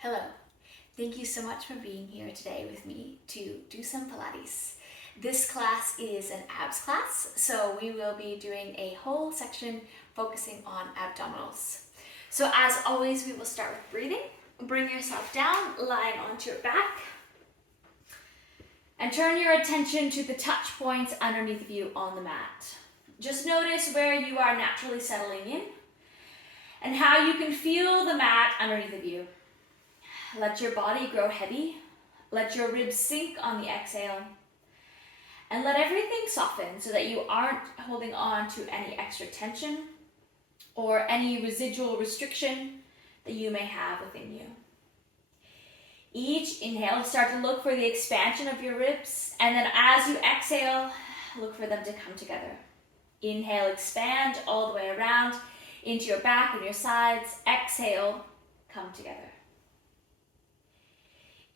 Hello, thank you so much for being here today with me to do some Pilates. This class is an abs class, so we will be doing a whole section focusing on abdominals. So as always, we will start with breathing. Bring yourself down, lying onto your back, and turn your attention to the touch points underneath of you on the mat. Just notice where you are naturally settling in and how you can feel the mat underneath of you. Let your body grow heavy. Let your ribs sink on the exhale. And let everything soften so that you aren't holding on to any extra tension or any residual restriction that you may have within you. Each inhale, start to look for the expansion of your ribs. And then as you exhale, look for them to come together. Inhale, expand all the way around into your back and your sides. Exhale, come together.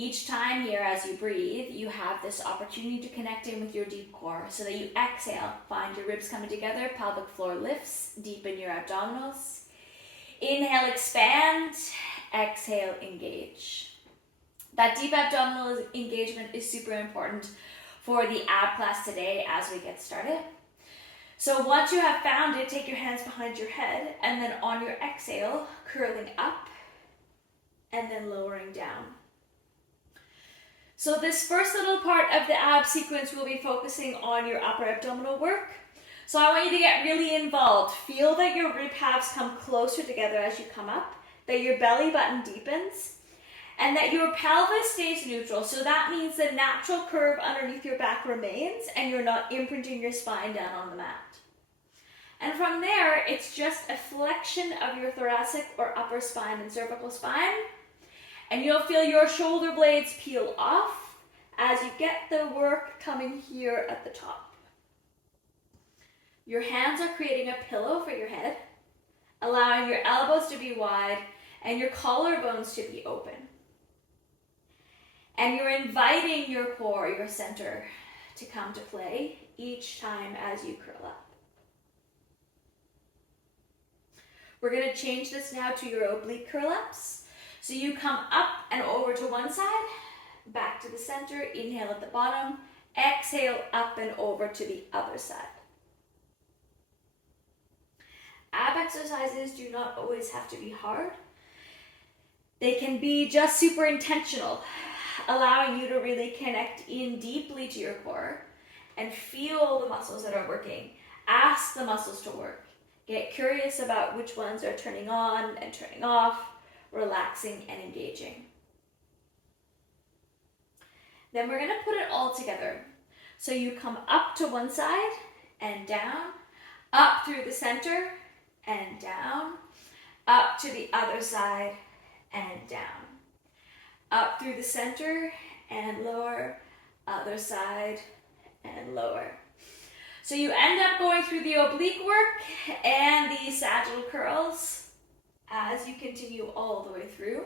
Each time here as you breathe, you have this opportunity to connect in with your deep core so that you exhale, find your ribs coming together, pelvic floor lifts, deepen your abdominals. Inhale, expand, exhale, engage. That deep abdominal engagement is super important for the ab class today as we get started. So once you have found it, take your hands behind your head and then on your exhale, curling up and then lowering down. So this first little part of the ab sequence will be focusing on your upper abdominal work. So I want you to get really involved. Feel that your rib halves come closer together as you come up, that your belly button deepens, and that your pelvis stays neutral. So that means the natural curve underneath your back remains and you're not imprinting your spine down on the mat. And from there, it's just a flexion of your thoracic or upper spine and cervical spine. And you'll feel your shoulder blades peel off as you get the work coming here at the top. Your hands are creating a pillow for your head, allowing your elbows to be wide and your collarbones to be open. And you're inviting your core, your center, to come to play each time as you curl up. We're going to change this now to your oblique curl ups. So you come up and over to one side, back to the center, inhale at the bottom, exhale up and over to the other side. Ab exercises do not always have to be hard. They can be just super intentional, allowing you to really connect in deeply to your core and feel the muscles that are working. Ask the muscles to work. Get curious about which ones are turning on and turning off, relaxing and engaging. Then we're going to put it all together. So you come up to one side and down, up through the center and down, up to the other side and down, up through the center and lower, other side and lower. So you end up going through the oblique work and the sagittal curls as you continue all the way through.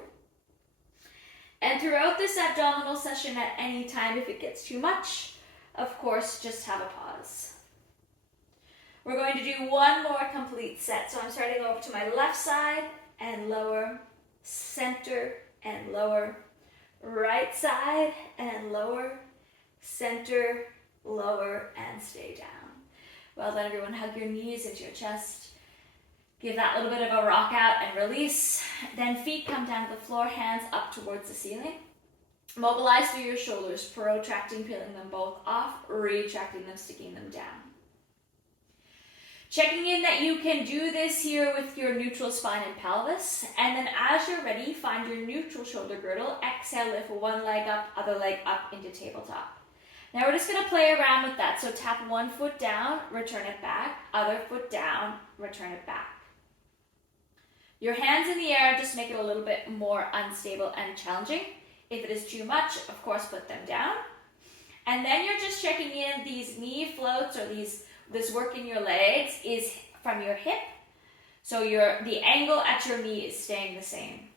And throughout this abdominal session at any time, if it gets too much, of course, just have a pause. We're going to do one more complete set. So I'm starting over to my left side and lower, center and lower, right side and lower, center, lower, and stay down. Well done, everyone. Hug your knees into your chest. Give that little bit of a rock out and release. Then feet come down to the floor, hands up towards the ceiling. Mobilize through your shoulders, protracting, peeling them both off, retracting them, sticking them down. Checking in that you can do this here with your neutral spine and pelvis. And then as you're ready, find your neutral shoulder girdle. Exhale, lift one leg up, other leg up into tabletop. Now we're just going to play around with that. So tap one foot down, return it back. Other foot down, return it back. Your hands in the air just make it a little bit more unstable and challenging. If it is too much, of course, put them down. And then you're just checking in these knee floats or this work in your legs is from your hip. So the angle at your knee is staying the same.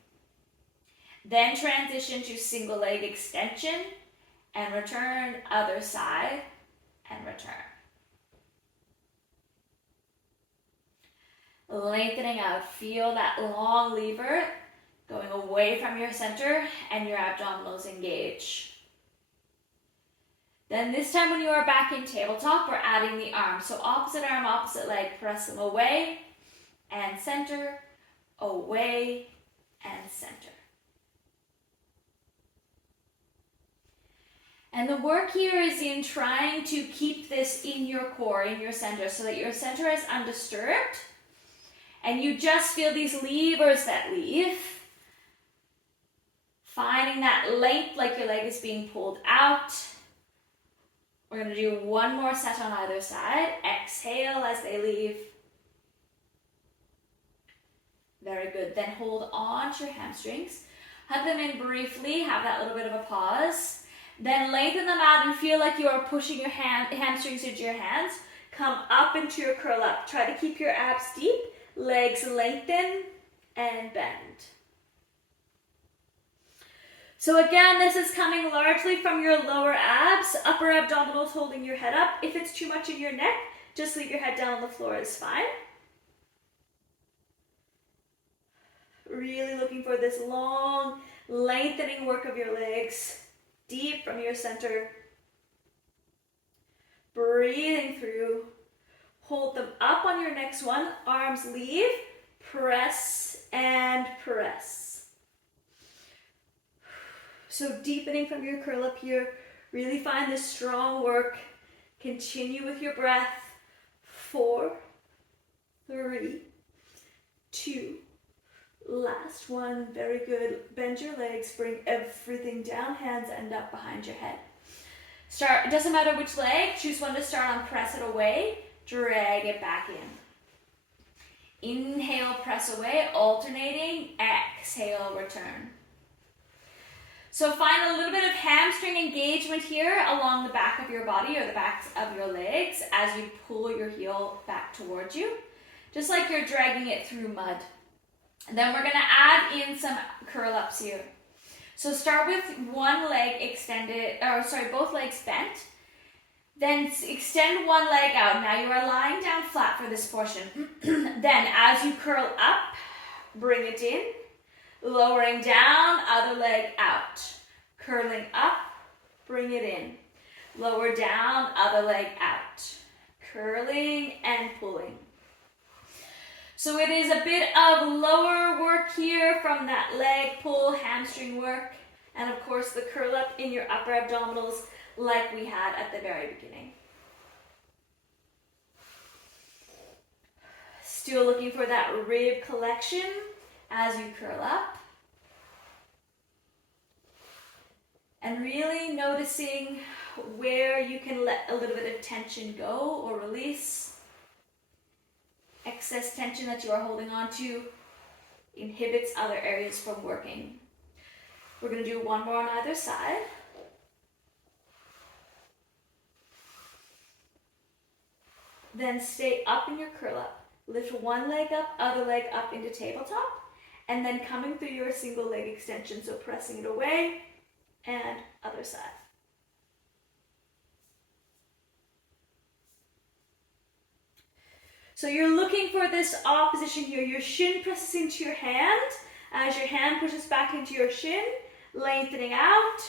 Then transition to single leg extension and return, other side and return. Lengthening out, feel that long lever going away from your center, and your abdominals engage. Then this time when you are back in tabletop, we're adding the arms. So opposite arm, opposite leg, press them away and center, away and center. And the work here is in trying to keep this in your core, in your center, so that your center is undisturbed. And you just feel these levers that leave. Finding that length like your leg is being pulled out. We're going to do one more set on either side. Exhale as they leave. Very good. Then hold on to your hamstrings. Hug them in briefly. Have that little bit of a pause. Then lengthen them out and feel like you are pushing your hamstrings into your hands. Come up into your curl up. Try to keep your abs deep. Legs lengthen and bend. So again, this is coming largely from your lower abs, upper abdominals holding your head up. If it's too much in your neck, just leave your head down on the floor, is fine. Really looking for this long, lengthening work of your legs, deep from your center. Breathing through. Hold them up on your next one. Arms leave, press and press. So deepening from your curl up here, really find this strong work. Continue with your breath. 4, 3, 2, last one. Very good. Bend your legs, bring everything down, hands end up behind your head. Start, it doesn't matter which leg, choose one to start on, press it away, drag it back in. Inhale, press away, alternating, exhale, return. So find a little bit of hamstring engagement here along the back of your body or the backs of your legs as you pull your heel back towards you, just like you're dragging it through mud. And then we're going to add in some curl ups here. So start with one leg extended, both legs bent. Then extend one leg out. Now you are lying down flat for this portion. Then as you curl up, bring it in. Lowering down, other leg out. Curling up, bring it in. Lower down, other leg out. Curling and pulling. So it is a bit of lower work here from that leg pull, hamstring work. And of course the curl up in your upper abdominals like we had at the very beginning. Still looking for that rib collection as you curl up. And really noticing where you can let a little bit of tension go or release. Excess tension that you are holding on to inhibits other areas from working. We're going to do one more on either side. Then stay up in your curl up. Lift one leg up, other leg up into tabletop, and then coming through your single leg extension, so pressing it away, and other side. So you're looking for this opposition here. Your shin presses into your hand, as your hand pushes back into your shin, lengthening out.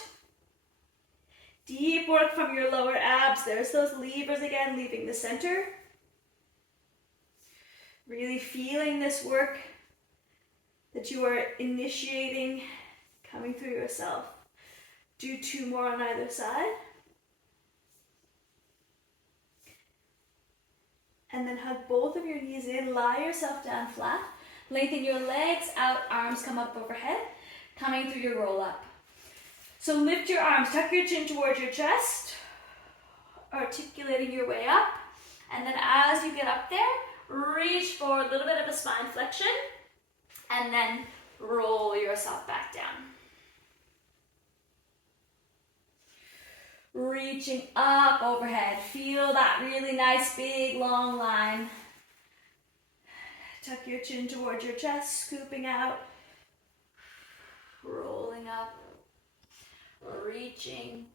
Deep work from your lower abs. There's those levers again, leaving the center. Really feeling this work that you are initiating, coming through yourself. Do 2 more on either side. And then hug both of your knees in, lie yourself down flat. Lengthen your legs out, arms come up overhead, coming through your roll up. So lift your arms, tuck your chin towards your chest, articulating your way up. And then as you get up there, reach for a little bit of a spine flexion, and then roll yourself back down. Reaching up overhead. Feel that really nice, big, long line. Tuck your chin towards your chest, scooping out. Rolling up. Reaching,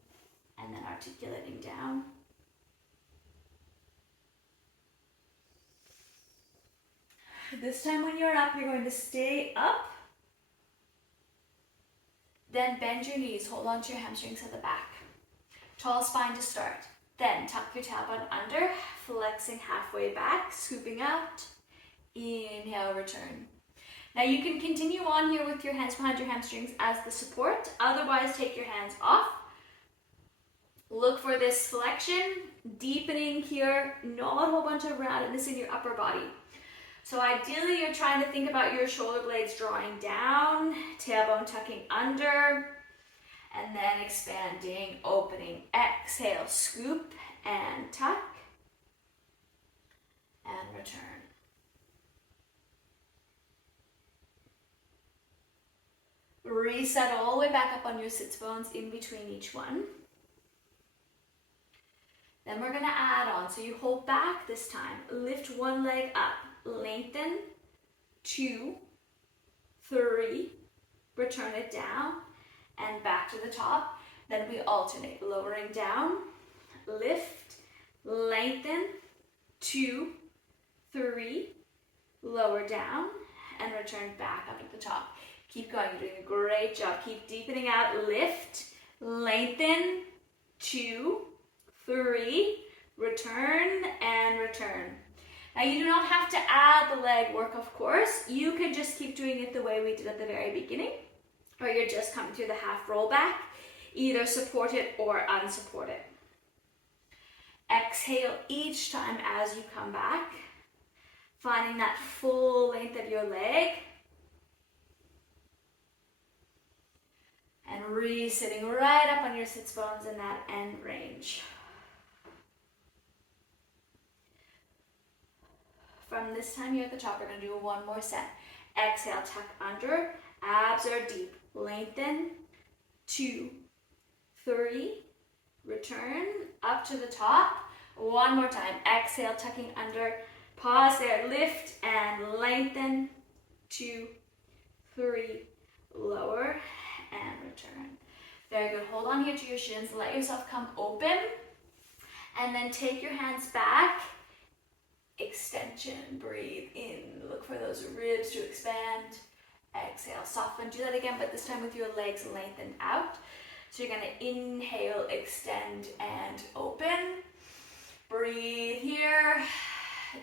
and then articulating down. This time when you're up, you're going to stay up Then bend your knees, hold on to your hamstrings at the back. Tall spine to start. Then tuck your tailbone under, flexing halfway back, scooping out. Inhale, return. Now you can continue on here with your hands behind your hamstrings as the support. Otherwise, take your hands off. Look for this flexion, deepening here, not a whole bunch of roundness in your upper body. So ideally, you're trying to think about your shoulder blades drawing down, tailbone tucking under, and then expanding, opening. Exhale, scoop and tuck, and return. Reset all the way back up on your sits bones in between each one. Then we're going to add on. So you hold back this time. Lift one leg up. Lengthen. 2, 3. Return it down. And back to the top. Then we alternate. Lowering down. Lift. Lengthen. 2, 3. Lower down. And return back up to the top. Keep going. You're doing a great job. Keep deepening out. Lift. Lengthen. 2, 3, return and return. Now you do not have to add the leg work, of course. You can just keep doing it the way we did at the very beginning, where you're just coming through the half roll back, either supported or unsupported. Exhale each time as you come back, finding that full length of your leg. And re-sitting right up on your sits bones in that end range. From this time here at the top, we're going to do one more set. Exhale, tuck under, abs are deep. Lengthen, 2, 3, return, up to the top. One more time. Exhale, tucking under, pause there, lift and lengthen, 2, 3, lower and return. Very good. Hold on here to your shins, let yourself come open, and then take your hands back. Extension, breathe in, look for those ribs to expand. Exhale, soften, do that again, but this time with your legs lengthened out. So you're going to inhale, extend and open. Breathe here,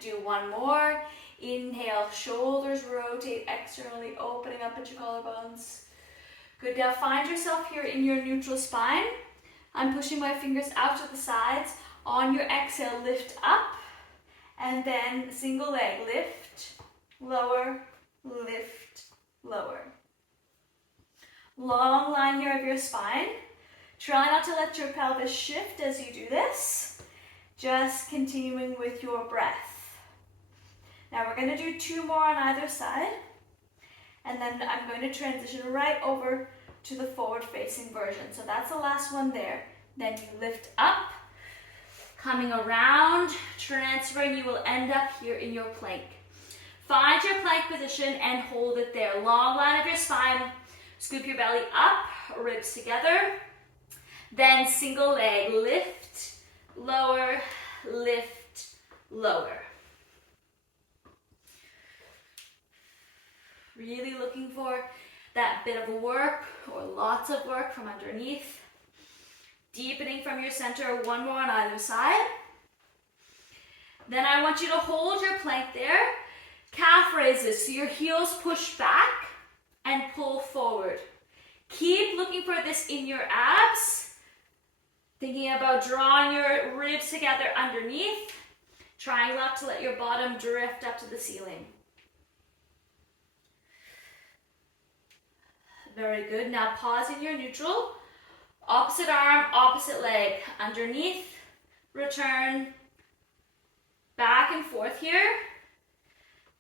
do one more. Inhale, shoulders rotate externally, opening up at your collarbones. Good, now find yourself here in your neutral spine. I'm pushing my fingers out to the sides. On your exhale, lift up. And then single leg, lift, lower, lift, lower. Long line here of your spine. Try not to let your pelvis shift as you do this. Just continuing with your breath. Now we're going to do 2 more on either side. And then I'm going to transition right over to the forward facing version. So that's the last one there. Then you lift up. Coming around, transferring, you will end up here in your plank. Find your plank position and hold it there. Long line of your spine. Scoop your belly up, ribs together. Then single leg, lift, lower, lift, lower. Really looking for that bit of work or lots of work from underneath. Deepening from your center, one more on either side. Then I want you to hold your plank there. Calf raises, so your heels push back and pull forward. Keep looking for this in your abs. Thinking about drawing your ribs together underneath. Trying not to let your bottom drift up to the ceiling. Very good. Now pause in your neutral. Opposite arm, opposite leg. Underneath, return, back and forth here.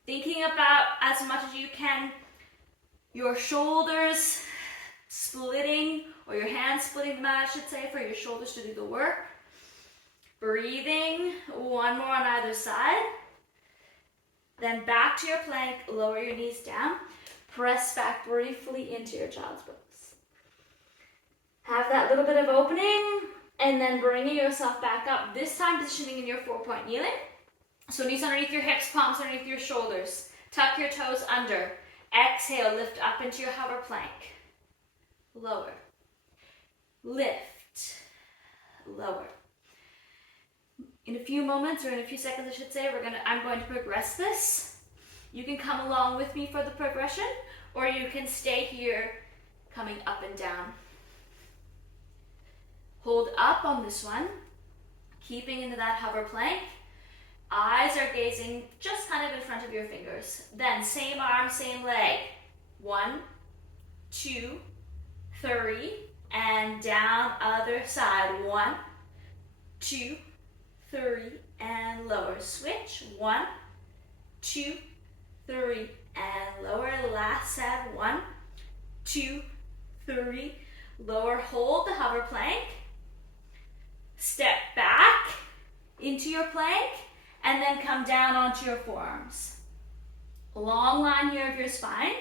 Thinking about, as much as you can, your shoulders splitting, or your hands splitting the mat, I should say, for your shoulders to do the work. Breathing, one more on either side. Then back to your plank, lower your knees down. Press back briefly into your child's pose. Have that little bit of opening, and then bringing yourself back up. This time positioning in your 4-point kneeling. So knees underneath your hips, palms underneath your shoulders. Tuck your toes under. Exhale, lift up into your hover plank. lower, lift, lower. In a few moments, or in a few seconds I should say, I'm going to progress this. You can come along with me for the progression, or you can stay here coming up and down. Hold up on this one, keeping into that hover plank. Eyes are gazing just kind of in front of your fingers. Then same arm, same leg. 1, 2, 3, and down other side. 1, 2, 3, and lower. Switch. 1, 2, 3, and lower. Last set. 1, 2, 3, lower. Hold the hover plank. Step back into your plank, and then come down onto your forearms. Long line here of your spine.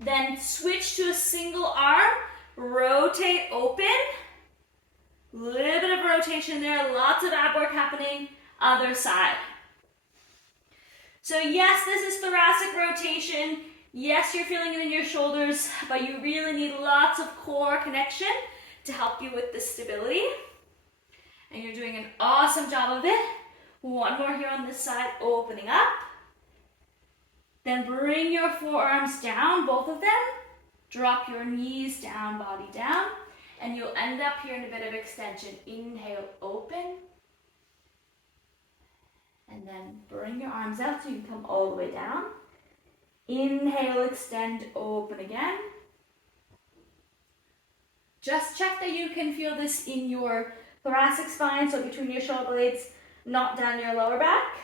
Then switch to a single arm, rotate open. Little bit of rotation there, lots of ab work happening. Other side. So yes, this is thoracic rotation. Yes, you're feeling it in your shoulders, but you really need lots of core connection to help you with the stability. And you're doing an awesome job of it. One more here on this side, opening up. Then bring your forearms down, both of them. Drop your knees down, body down. And you'll end up here in a bit of extension. Inhale, open. And then bring your arms out so you can come all the way down. Inhale, extend, open again. Just check that you can feel this in your thoracic spine, so between your shoulder blades, not down your lower back.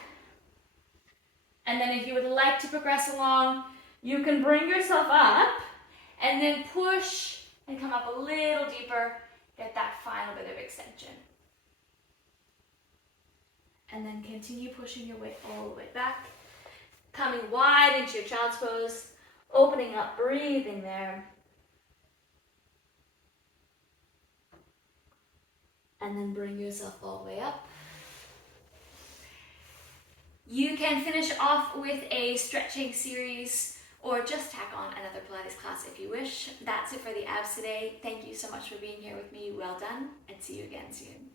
And then if you would like to progress along, you can bring yourself up and then push and come up a little deeper, get that final bit of extension. And then continue pushing your way all the way back, coming wide into your child's pose, opening up, breathing there. And then bring yourself all the way up. You can finish off with a stretching series or just tack on another Pilates class if you wish. That's it for the abs today. Thank you so much for being here with me. Well done, and see you again soon.